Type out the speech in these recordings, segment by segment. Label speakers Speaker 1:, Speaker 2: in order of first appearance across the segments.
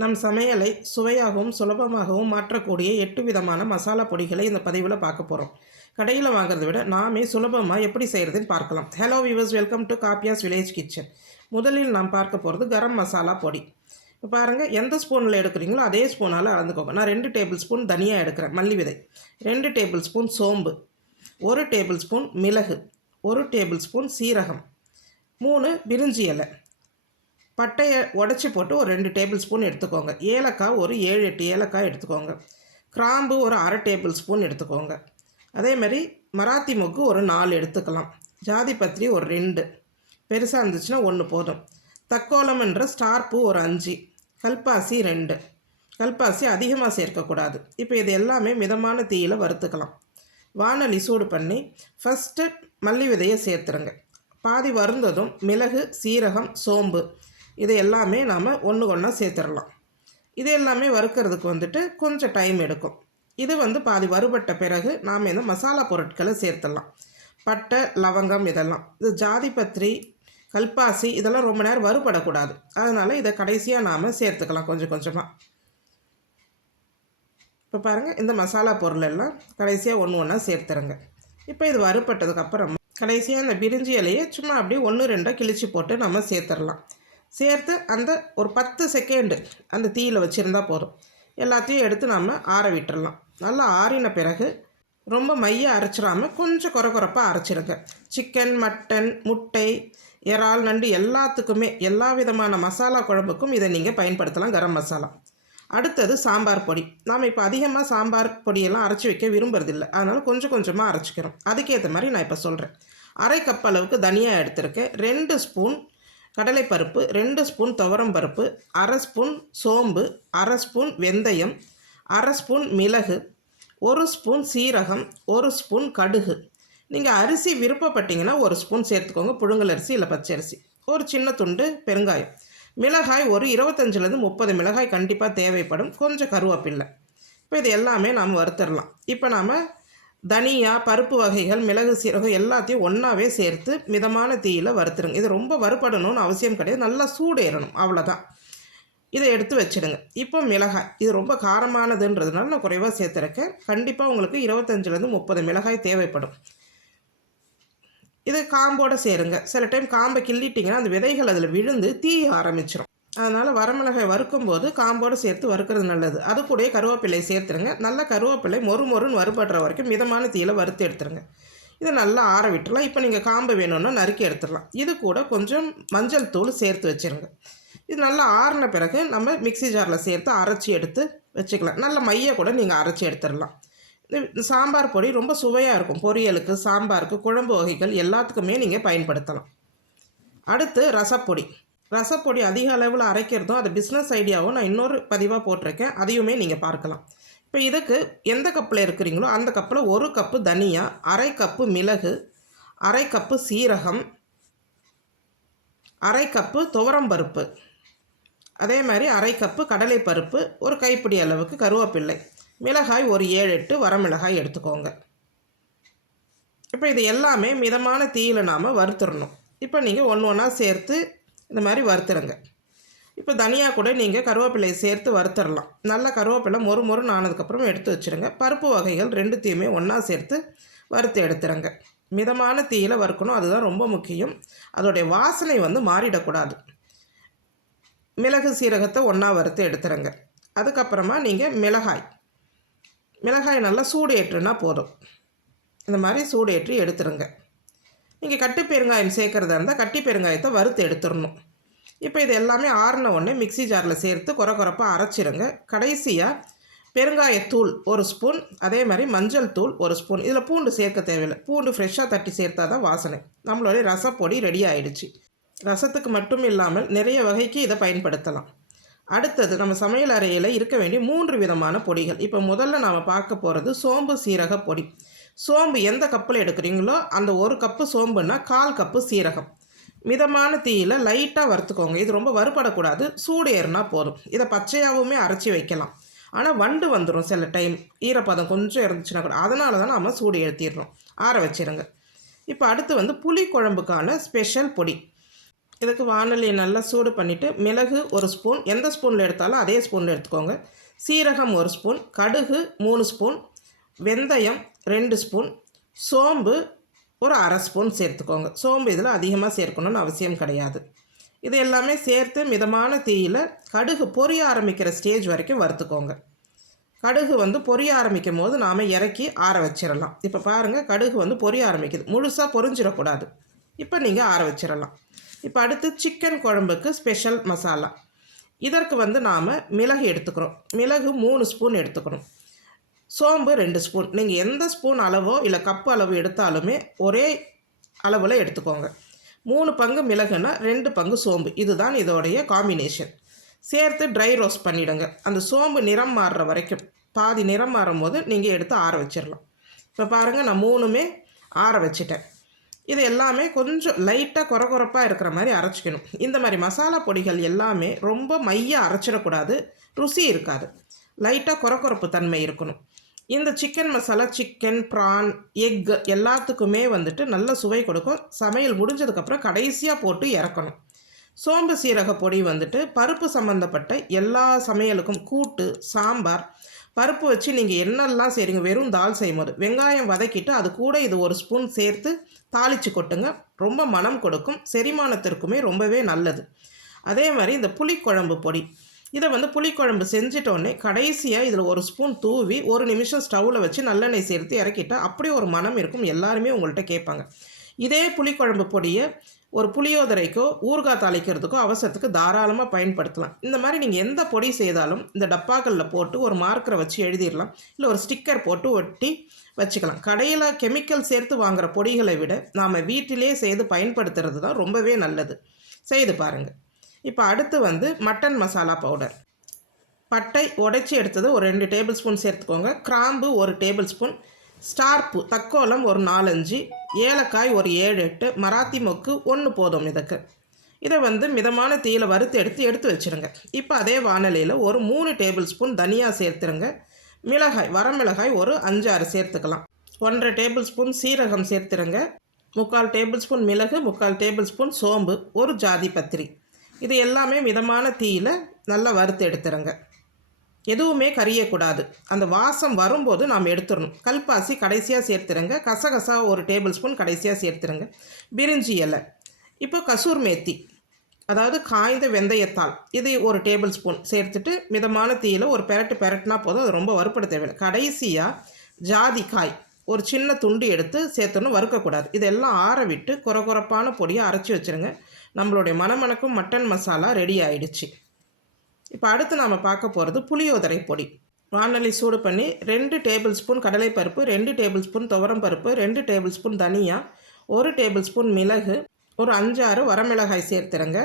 Speaker 1: நம் சமையலை சுவையாகவும் சுலபமாகவும் மாற்றக்கூடிய எட்டு விதமான மசாலா பொடிகளை இந்த பதிவில் பார்க்க போகிறோம் கடையில் வாங்குறதை விட நாமே சுலபமாக எப்படி செய்கிறதுன்னு பார்க்கலாம். ஹலோ வியூவர்ஸ் வெல்கம் டு காப்பியாஸ் வில்லேஜ் கிச்சன் முதலில் நாம் பார்க்க போகிறது கரம் மசாலா பொடி. இப்போ பாருங்கள் எந்த ஸ்பூனில் எடுக்கிறீங்களோ அதே ஸ்பூனால் அளந்துக்கோங்க. நான் ரெண்டு டேபிள் ஸ்பூன் தனியாக எடுக்கிறேன் மல்லி விதை. ரெண்டு டேபிள் ஸ்பூன் சோம்பு. ஒரு டேபிள் ஸ்பூன் மிளகு. ஒரு டேபிள் ஸ்பூன் சீரகம். மூணு பிரிஞ்சி இலை. பட்டையை உடச்சி போட்டு ஒரு ரெண்டு டேபிள் ஸ்பூன் எடுத்துக்கோங்க. ஏலக்காய் ஒரு ஏழு எட்டு ஏலக்காய் எடுத்துக்கோங்க. கிராம்பு ஒரு அரை டேபிள் ஸ்பூன் எடுத்துக்கோங்க. அதே மாதிரி மராத்தி மொக்கு ஒரு நாலு எடுத்துக்கலாம். ஜாதி பத்திரி ஒரு ரெண்டு. பெருசாக இருந்துச்சுன்னா ஒன்று போதும். தக்கோலம்ன்ற ஸ்டார் பூ ஒரு அஞ்சு. கல்பாசி ரெண்டு. கல்பாசி அதிகமாக சேர்க்கக்கூடாது. இப்போ இது எல்லாமே மிதமான தீயில் வறுத்துக்கலாம். வானொலி சூடு பண்ணி ஃபஸ்ட்டு மல்லி விதையை சேர்த்துருங்க. பாதி வருந்ததும் மிளகு சீரகம் சோம்பு இது எல்லாமே நாம் ஒன்று ஒன்றா சேர்த்துடலாம். இது எல்லாமே வறுக்கிறதுக்கு வந்துட்டு கொஞ்சம் டைம் எடுக்கும். இது வந்து பாதி வறுபட்ட பிறகு நாம் இந்த மசாலா பொருட்களை சேர்த்துடலாம். பட்டை லவங்கம் இதெல்லாம். இது ஜாதிபத்திரி கல்பாசி இதெல்லாம் ரொம்ப நேரம் வறுபடக்கூடாது. அதனால் இதை கடைசியாக நாம் சேர்த்துக்கலாம் கொஞ்சம் கொஞ்சமாக இப்போ பாருங்கள் இந்த மசாலா பொருள் எல்லாம் கடைசியாக ஒன்று ஒன்றா சேர்த்துருங்க. இப்போ இது வறுபட்டதுக்கப்புறம் கடைசியாக இந்த பிரிஞ்சி இலையை சும்மா அப்படியே ஒன்று ரெண்டாக கிழிச்சு போட்டு நம்ம சேர்த்துடலாம். சேர்த்து அந்த ஒரு பத்து செகண்டு அந்த தீயில் வச்சுருந்தா போதும். எல்லாத்தையும் எடுத்து நம்ம ஆற விட்டுடலாம் நல்லா ஆறின பிறகு ரொம்ப மைய அரைச்சிடாமல் கொஞ்சம் குறை குறைப்பாக அரைச்சிருங்க சிக்கன் மட்டன் முட்டை இறால் நண்டு எல்லாத்துக்குமே எல்லா விதமான மசாலா குழம்புக்கும் இதை நீங்கள் பயன்படுத்தலாம் கரம் மசாலா. அடுத்தது சாம்பார் பொடி. நாம் இப்போ அதிகமாக சாம்பார் பொடியெல்லாம் அரைச்சி வைக்க விரும்புறதில்ல. அதனால் கொஞ்சம் கொஞ்சமாக அரைச்சிக்கிறோம். அதுக்கேற்ற மாதிரி நான் இப்போ சொல்கிறேன் அரை கப் அளவுக்கு தனியாக எடுத்திருக்கேன். ரெண்டு ஸ்பூன் கடலைப்பருப்பு ரெண்டு ஸ்பூன் துவரம் பருப்பு அரை ஸ்பூன் சோம்பு அரை ஸ்பூன் வெந்தயம் அரை ஸ்பூன் மிளகு ஒரு ஸ்பூன் சீரகம் ஒரு ஸ்பூன் கடுகு. நீங்கள் அரிசி விருப்பப்பட்டீங்கன்னா ஒரு ஸ்பூன் சேர்த்துக்கோங்க. புழுங்கல் அரிசி இல்லை பச்சரிசி ஒரு சின்ன துண்டு பெருங்காயம். மிளகாய் ஒரு இருபத்தஞ்சிலேருந்து முப்பது மிளகாய் கண்டிப்பாக தேவைப்படும். கொஞ்சம் கருவேப்பில்லை. இப்போ இது எல்லாமே நாம் வறுத்துடலாம். இப்போ நாம் தனியா பருப்பு வகைகள் மிளகு சீரகம் எல்லாத்தையும் ஒன்றாவே சேர்த்து மிதமான தீயில் வறுத்துருங்க. இது ரொம்ப வறுபடணும்னு அவசியம் கிடையாது. நல்லா சூடேறணும். அவ்வளோதான் இதை எடுத்து வச்சிடுங்க. இப்போ மிளகாய். இது ரொம்ப காரமானதுன்றதுனால நான் குறைவாக சேர்த்துருக்கேன். கண்டிப்பாக உங்களுக்கு இருபத்தஞ்சிலேருந்து முப்பது மிளகாய் தேவைப்படும். இது காம்போடு சேருங்க. சில டைம் காம்பை கிள்ளிட்டிங்கன்னா அந்த விதைகள் அதில் விழுந்து தீய ஆரம்பிச்சிடும் அதனால் வரமிளகாய் வறுக்கும்போது காம்போடு சேர்த்து வறுக்கிறது நல்லது. அது கூடயே கருவேப்பிலை சேர்த்துருங்க. நல்ல கருவேப்பிலை மொறு மொறுன்னு வறுபடுற வரைக்கும் மிதமான தீயில் வறுத்து எடுத்துருங்க. இதை நல்லா ஆற விட்டுலாம் இப்போ நீங்கள் காம்பு வேணும்னா நறுக்கி எடுத்துடலாம். இது கூட கொஞ்சம் மஞ்சள் தூள் சேர்த்து வச்சுருங்க. இது நல்லா ஆறின பிறகு நம்ம மிக்சி ஜாரில் சேர்த்து அரைச்சி எடுத்து வச்சுக்கலாம். நல்ல மையை கூட நீங்கள் அரைச்சி எடுத்துடலாம். சாம்பார் பொடி ரொம்ப சுவையாக இருக்கும். பொரியலுக்கு சாம்பாருக்கு குழம்பு வகைகள் எல்லாத்துக்குமே நீங்கள் பயன்படுத்தலாம். அடுத்து ரசப்பொடி. ரசப்பொடி அதிக அளவில் அரைக்கிறதும் அது பிஸ்னஸ் ஐடியாவும் நான் இன்னொரு பதிவாக போட்டிருக்கேன். அதையுமே நீங்கள் பார்க்கலாம். இப்போ இதுக்கு எந்த கப்பில் இருக்கிறீங்களோ அந்த கப்பில் ஒரு கப்பு தனியா அரை கப்பு மிளகு அரை கப்பு சீரகம் அரை கப்பு துவரம்பருப்பு அதே மாதிரி அரை கப்பு கடலை பருப்பு ஒரு கைப்பிடி அளவுக்கு கருவேப்பிள்ளை. மிளகாய் ஒரு ஏழு எட்டு வரமிளகாய் எடுத்துக்கோங்க. இப்போ இது எல்லாமே மிதமான தீயில் நாம் வறுத்துடணும் இப்போ நீங்கள் ஒன்று ஒன்றா சேர்த்து இந்த மாதிரி வறுத்துருங்க இப்போ தனியாக கூட நீங்கள் கருவேப்பிலையை சேர்த்து வறுத்துடலாம். நல்லா கருவேப்பிலை மொறு மொறு ஆனதுக்கப்புறம் எடுத்து வச்சுருங்க. பருப்பு வகைகள் ரெண்டுத்தையுமே ஒன்றா சேர்த்து வறுத்து எடுத்துருங்க மிதமான தீயில் வறுக்கணும். அதுதான் ரொம்ப முக்கியம். அதோடைய வாசனை வந்து மாறிடக்கூடாது. மிளகு சீரகத்தை ஒன்றா வறுத்து எடுத்துருங்க அதுக்கப்புறமா நீங்கள் மிளகாய். மிளகாய் நல்லா சூடு ஏற்றுனா போதும். இந்த மாதிரி சூடு ஏற்றி எடுத்துருங்க நீங்கள் கட்டி பெருங்காயம் சேர்க்குறதா இருந்தால் கட்டி பெருங்காயத்தை வறுத்து எடுத்துடணும். இப்போ இது எல்லாமே ஆறின ஒன்று மிக்சி ஜாரில் சேர்த்து குறை குறைப்பாக அரைச்சிருங்க. கடைசியாக பெருங்காயத்தூள் ஒரு ஸ்பூன் அதே மாதிரி மஞ்சள் தூள் ஒரு ஸ்பூன். இதில் பூண்டு சேர்க்க தேவையில்லை. பூண்டு ஃப்ரெஷ்ஷாக தட்டி சேர்த்தா தான் வாசனை. நம்மளுடைய ரசப்பொடி ரெடி ஆயிடுச்சு. ரசத்துக்கு மட்டும் இல்லாமல் நிறைய வகைக்கு இதை பயன்படுத்தலாம். அடுத்தது நம்ம சமையல் அறையில் இருக்க வேண்டிய மூன்று விதமான பொடிகள். இப்போ முதல்ல நாம் பார்க்க போகிறது சோம்பு சீரக பொடி. சோம்பு எந்த கப்பில் எடுக்கிறீங்களோ அந்த ஒரு கப்பு சோம்புன்னா கால் கப்பு சீரகம். மிதமான தீயில் லைட்டாக வறுத்துக்கோங்க. இது ரொம்ப வறுபடக்கூடாது. சூடு ஏறுனா போதும். இதை பச்சையாகவுமே அரைச்சி வைக்கலாம். ஆனால் வண்டு வந்துடும் சில டைம். ஈரப்பதம் கொஞ்சம் இருந்துச்சுன்னா கூட. அதனால தான் நம்ம சூடு ஏற்றிடுறோம் ஆற வச்சிருங்க. இப்போ அடுத்து வந்து புளி குழம்புக்கான ஸ்பெஷல் பொடி. இதுக்கு வானொலியை நல்லா சூடு பண்ணிவிட்டு மிளகு ஒரு ஸ்பூன். எந்த ஸ்பூனில் எடுத்தாலும் அதே ஸ்பூனில் எடுத்துக்கோங்க. சீரகம் ஒரு ஸ்பூன். கடுகு மூணு ஸ்பூன். வெந்தயம் ரெண்டு ஸ்பூன். சோம்பு ஒரு அரை ஸ்பூன் சேர்த்துக்கோங்க. சோம்பு இதில் அதிகமாக சேர்க்கணும்னு அவசியம் கிடையாது. இது எல்லாமே சேர்த்து மிதமான தீயில் கடுகு பொரிய ஆரம்பிக்கிற ஸ்டேஜ் வரைக்கும் வறுத்துக்கோங்க. கடுகு வந்து பொரிய ஆரம்பிக்கும் போது நாம் இறக்கி ஆற வச்சிடலாம் இப்போ பாருங்கள் கடுகு வந்து பொரிய ஆரம்பிக்குது. முழுசாக பொரிஞ்சிடக்கூடாது. இப்போ நீங்கள் ஆற வச்சிடலாம் இப்போ அடுத்து சிக்கன் குழம்புக்கு ஸ்பெஷல் மசாலா இதற்கு வந்து நாம் மிளகு எடுத்துக்கிறோம். மிளகு மூணு ஸ்பூன் எடுத்துக்கணும். சோம்பு ரெண்டு ஸ்பூன். நீங்கள் எந்த ஸ்பூன் அளவோ இல்லை கப்பு அளவு எடுத்தாலுமே ஒரே அளவில் எடுத்துக்கோங்க. மூணு பங்கு மிளகுனா ரெண்டு பங்கு சோம்பு. இதுதான் இதோடைய காம்பினேஷன் சேர்த்து ட்ரை ரோஸ்ட் பண்ணிவிடுங்க அந்த சோம்பு நிறம் மாறுற வரைக்கும். பாதி நிறம் மாறும் போது நீங்கள் எடுத்து ஆற வச்சிடலாம் இப்போ பாருங்கள் நான் மூணுமே ஆற வச்சிட்டேன். இது எல்லாமே கொஞ்சம் லைட்டாக குற குறப்பாக இருக்கிற மாதிரி அரைச்சிக்கணும். இந்த மாதிரி மசாலா பொடிகள் எல்லாமே ரொம்ப மையாக அரைச்சிடக்கூடாது. ருசி இருக்காது. லைட்டாக குறக்குறப்பு தன்மை இருக்கணும். இந்த chicken masala chicken prawn egg எல்லாத்துக்குமே வந்துட்டு நல்ல சுவை கொடுக்கும். சமையல் முடிஞ்சதுக்கப்புறம் கடைசியாக போட்டு இறக்கணும். சோம்பு சீரக பொடி வந்துட்டு பருப்பு சம்மந்தப்பட்ட எல்லா சமையலுக்கும் கூட்டு சாம்பார் பருப்பு வச்சு நீங்கள் என்னெல்லாம் செய்கிறீங்க வெறும் தால் செய்யும் போது வெங்காயம் வதக்கிட்டு அது கூட இது ஒரு ஸ்பூன் சேர்த்து தாளித்து கொட்டுங்க. ரொம்ப மனம் கொடுக்கும். செரிமானத்திற்குமே ரொம்பவே நல்லது. அதே மாதிரி இந்த புளிக்குழம்பு பொடி. இதை வந்து புளிக்குழம்பு செஞ்சிட்டோடனே கடைசியாக இதில் ஒரு ஸ்பூன் தூவி ஒரு நிமிஷம் ஸ்டவ்வில் வச்சு நல்லெண்ணெய் சேர்த்து இறக்கிட்டா அப்படியே ஒரு மனம் இருக்கும். எல்லாருமே உங்கள்கிட்ட கேட்பாங்க. இதே புளிக்குழம்பு பொடியை ஒரு புளியோதரைக்கோ ஊறுகாய் தாளிக்கிறதுக்கோ அவசரத்துக்கு தாராளமாக பயன்படுத்தலாம். இந்த மாதிரி நீங்கள் எந்த பொடி செய்தாலும் இந்த டப்பாக்களில் போட்டு ஒரு மார்க்கரை வச்சு எழுதிடலாம். இல்லை ஒரு ஸ்டிக்கர் போட்டு ஒட்டி வச்சுக்கலாம். கடையில் கெமிக்கல் சேர்த்து வாங்குகிற பொடிகளை விட நாம் வீட்டிலே செய்து பயன்படுத்துறது தான் ரொம்பவே நல்லது. செய்து பாருங்கள் இப்போ அடுத்து வந்து மட்டன் மசாலா பவுடர் பட்டை உடைச்சி எடுத்தது ஒரு ரெண்டு டேபிள் ஸ்பூன் சேர்த்துக்கோங்க. கிராம்பு ஒரு டேபிள் ஸ்பூன் ஸ்டார்ப்பு தக்கோலம் ஒரு நாலஞ்சு. ஏலக்காய் ஒரு ஏழு எட்டு. மராத்தி மொக்கு ஒன்று போதும் இதுக்கு. இதை வந்து மிதமான தீயில் வறுத்து எடுத்து எடுத்து வச்சுருங்க. இப்போ அதே வானிலையில் ஒரு மூணு டேபிள் ஸ்பூன் தனியாக சேர்த்துருங்க. மிளகாய் வரமிளகாய் ஒரு அஞ்சாறு சேர்த்துக்கலாம். ஒன்றரை டேபிள் ஸ்பூன் சீரகம் சேர்த்துருங்க. முக்கால் டேபிள் ஸ்பூன் மிளகு முக்கால் டேபிள் ஸ்பூன் சோம்பு ஒரு ஜாதி பத்திரி. இது எல்லாமே மிதமான தீயில் நல்லா வறுத்து எடுத்துருங்க. எதுவுமே கரியக்கூடாது. அந்த வாசம் வரும்போது நாம் எடுத்துடணும் கல்பாசி கடைசியாக சேர்த்துருங்க. கசகசா ஒரு டேபிள் ஸ்பூன் கடைசியாக சேர்த்துருங்க. பிரிஞ்சி இலை. இப்போ கசூர் மேத்தி. அதாவது காய்ந்த வெந்தயத்தாள் இது ஒரு டேபிள் ஸ்பூன் சேர்த்துட்டு மிதமான தீயில் ஒரு பெரட்டு பெரட்டினா போதும். அது ரொம்ப வறுப்பட தேவையில்லை. கடைசியாக ஜாதிக்காய் ஒரு சின்ன துண்டு எடுத்து சேர்த்துணும். வறுக்கக்கூடாது. இதெல்லாம் ஆற விட்டு குறகுறப்பான பொடியை அரைச்சி வச்சுருங்க. நம்மளுடைய மணமணக்கும் மட்டன் மசாலா ரெடி ஆயிடுச்சு. இப்போ அடுத்து நாம் பார்க்க போகிறது புளியோதரை பொடி. வானொலி சூடு பண்ணி ரெண்டு டேபிள் ஸ்பூன் கடலைப்பருப்பு ரெண்டு டேபிள் ஸ்பூன் துவரம் பருப்பு ரெண்டு டேபிள் ஸ்பூன் தனியா ஒரு டேபிள் ஸ்பூன் மிளகு ஒரு அஞ்சாறு வரமிளகாய் சேர்த்துருங்க.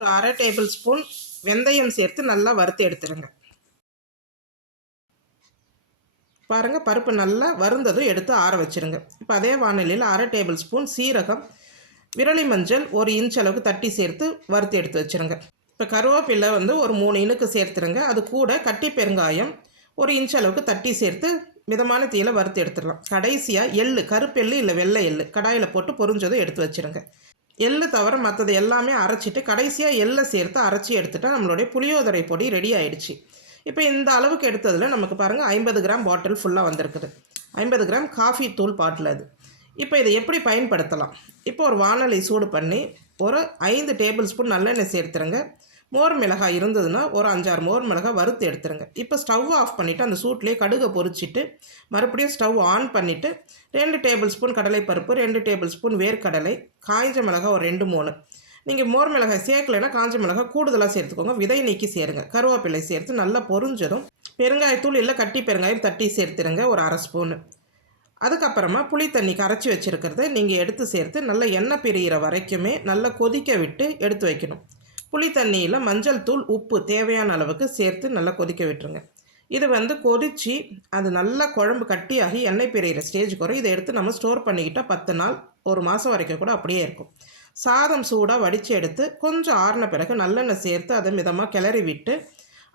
Speaker 1: ஒரு அரை டேபிள் ஸ்பூன் வெந்தயம் சேர்த்து நல்லா வறுத்து எடுத்துருங்க. பாருங்கள் பருப்பு நல்லா வருந்ததும் எடுத்து ஆற வச்சுருங்க. இப்போ அதே வானிலையில் அரை டேபிள் ஸ்பூன் சீரகம் விரலி மஞ்சள் ஒரு இன்ச் அளவுக்கு தட்டி சேர்த்து வறுத்து எடுத்து வச்சுருங்க. இப்போ கருவேப்பிலை வந்து ஒரு மூணு இனுக்கு சேர்த்துருங்க. அது கூட கட்டி பெருங்காயம் ஒரு இன்ச் அளவுக்கு தட்டி சேர்த்து மிதமான தீயில் வறுத்து எடுத்துடலாம். கடைசியாக எள்ளு கருப்பெள்ளு இல்லை வெள்ளை எள்ளு கடாயில் போட்டு பொறிஞ்சதும் எடுத்து வச்சுருங்க. எள்ளு தவிர மற்றது எல்லாமே அரைச்சிட்டு கடைசியாக எள்ளை சேர்த்து அரைச்சி எடுத்துட்டா நம்மளுடைய புளியோதரை பொடி ரெடி ஆயிடுச்சு. இப்போ இந்த அளவுக்கு எடுத்ததில் நமக்கு பாருங்கள் ஐம்பது கிராம் பாட்டில் ஃபுல்லாக வந்திருக்குது. ஐம்பது கிராம் காஃபி தூள் பாட்டில் அது. இப்போ இதை எப்படி பயன்படுத்தலாம்? இப்போ ஒரு வானலை சூடு பண்ணி ஒரு ஐந்து டேபிள் ஸ்பூன் நல்லெண்ணெய் சேர்த்துருங்க மோர் மிளகாய் இருந்ததுன்னா ஒரு அஞ்சாறு மோர் மிளகாய் வறுத்து எடுத்துருங்க. இப்போ ஸ்டவ் ஆஃப் பண்ணிவிட்டு அந்த சூட்லேயே கடுகை பொறிச்சிட்டு மறுபடியும் ஸ்டவ் ஆன் பண்ணிவிட்டு ரெண்டு டேபிள் ஸ்பூன் கடலைப்பருப்பு ரெண்டு டேபிள் ஸ்பூன் வேர்க்கடலை காய்ஞ்ச மிளகாய் ஒரு ரெண்டு மூணு. நீங்கள் மோர் மிளகாய் சேர்க்கலைன்னா காஞ்ச மிளகாய் கூடுதலாக சேர்த்துக்கோங்க. விதை நீக்கி சேருங்க. கருவேப்பிலை சேர்த்து நல்லா பொறிஞ்சதும் பெருங்காயத்தூள் இல்லை கட்டி பெருங்காயம் தட்டி சேர்த்துருங்க. ஒரு அரை ஸ்பூனு. அதுக்கப்புறமா புளி தண்ணி கரைச்சி வச்சுருக்கிறத நீங்கள் எடுத்து சேர்த்து நல்லா எண்ணெய் பிரிகிற வரைக்குமே நல்லா கொதிக்க விட்டு எடுத்து வைக்கணும். புளி தண்ணியில் மஞ்சள் தூள் உப்பு தேவையான அளவுக்கு சேர்த்து நல்லா கொதிக்க விட்டுருங்க. இது வந்து கொதித்து அது நல்லா குழம்பு கட்டியாகி எண்ணெய் பிரிகிற ஸ்டேஜுக்கு வரும். இதை எடுத்து நம்ம ஸ்டோர் பண்ணிக்கிட்டால் பத்து நாள் ஒரு மாதம் வரைக்கும் கூட அப்படியே இருக்கும். சாதம் சூடாக வடித்து எடுத்து கொஞ்சம் ஆறின பிறகு நல்லெண்ணெய் சேர்த்து அதை மிதமாக கிளறி விட்டு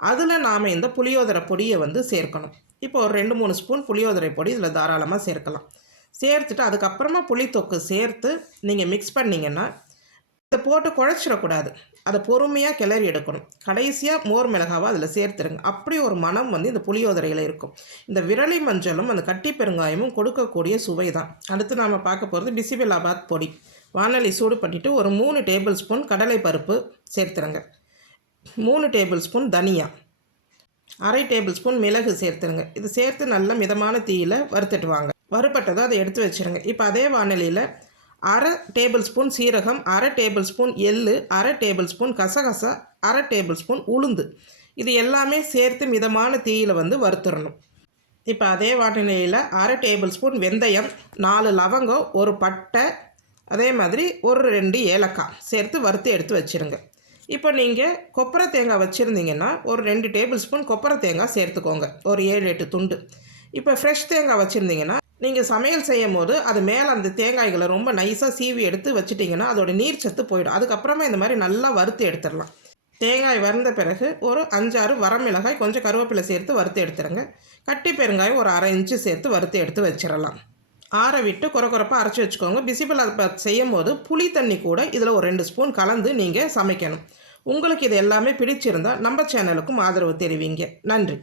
Speaker 1: அதில் நாம் இந்த புளியோதரை பொடியை வந்து சேர்க்கணும். இப்போ ஒரு ரெண்டு மூணு ஸ்பூன் புளியோதரை பொடி இதில் தாராளமாக சேர்க்கலாம். சேர்த்துட்டு அதுக்கப்புறமா புளித்தொக்கு சேர்த்து நீங்கள் மிக்ஸ் பண்ணிங்கன்னா இதை போட்டு குழச்சிடக்கூடாது. அதை பொறுமையாக கிளறி எடுக்கணும். கடைசியாக மோர் மிளகாவை அதில் சேர்த்துருங்க. அப்படி ஒரு மனம் வந்து இந்த புளியோதரையில் இருக்கும். இந்த விரலி மஞ்சளும் அந்த கட்டி பெருங்காயமும் கொடுக்கக்கூடிய சுவை தான் அடுத்து நாம் பார்க்க போகிறது பிசிபிலாபாத் பொடி. வானொலி சூடு பண்ணிவிட்டு ஒரு மூணு டேபிள் ஸ்பூன் கடலை பருப்பு சேர்த்துருங்க. மூணு டேபிள் ஸ்பூன் தனியா. அரை டேபிள் ஸ்பூன் மிளகு சேர்த்துருங்க. இது சேர்த்து நல்ல மிதமான தீயில் வறுத்துட்டு வாங்க வறுப்பட்டதை அதை எடுத்து வச்சுருங்க. இப்போ அதே வானிலையில் அரை டேபிள் ஸ்பூன் சீரகம் அரை டேபிள் ஸ்பூன் எள்ளு அரை டேபிள் ஸ்பூன் கசகசா அரை டேபிள் ஸ்பூன் உளுந்து. இது எல்லாமே சேர்த்து மிதமான தீயில் வந்து வறுத்துடணும் இப்போ அதே வானிலையில் அரை டேபிள் ஸ்பூன் வெந்தயம் நாலு லவங்கம் ஒரு பட்டை அதே மாதிரி ஒரு ரெண்டு ஏலக்காய் சேர்த்து வறுத்து எடுத்து வச்சுருங்க. இப்போ நீங்கள் கொப்பரை தேங்காய் வச்சுருந்தீங்கன்னா ஒரு ரெண்டு டேபிள் ஸ்பூன் கொப்பரை தேங்காய் சேர்த்துக்கோங்க. ஒரு ஏழு எட்டு துண்டு. இப்போ ஃப்ரெஷ் தேங்காய் வச்சுருந்தீங்கன்னா நீங்கள் சமையல் செய்யும் போது அது மேலே அந்த தேங்காய்களை ரொம்ப நைஸாக சீவி எடுத்து வச்சுட்டிங்கன்னா அதோட நீர் சத்து போயிடும். அதுக்கப்புறமா இந்த மாதிரி நல்லா வறுத்து எடுத்துடலாம். தேங்காய் வறுந்த பிறகு ஒரு அஞ்சாறு வரமிளகாய் கொஞ்சம் கருவேப்பிலை சேர்த்து வறுத்து எடுத்துருங்க கட்டி பெருங்காயம் ஒரு அரை இன்ச்சு சேர்த்து வறுத்து எடுத்து வச்சிடலாம். ஆற விட்டு குறை குறைப்பாக அரைச்சி வச்சுக்கோங்க. பிசிபிள் செய்யும் போது புளி தண்ணி கூட இதில் ஒரு ரெண்டு ஸ்பூன் கலந்து நீங்கள் சமைக்கணும். உங்களுக்கு இது எல்லாமே பிடிச்சிருந்தால் நம்ம சேனலுக்கும் ஆதரவு தெரிவிங்க. நன்றி.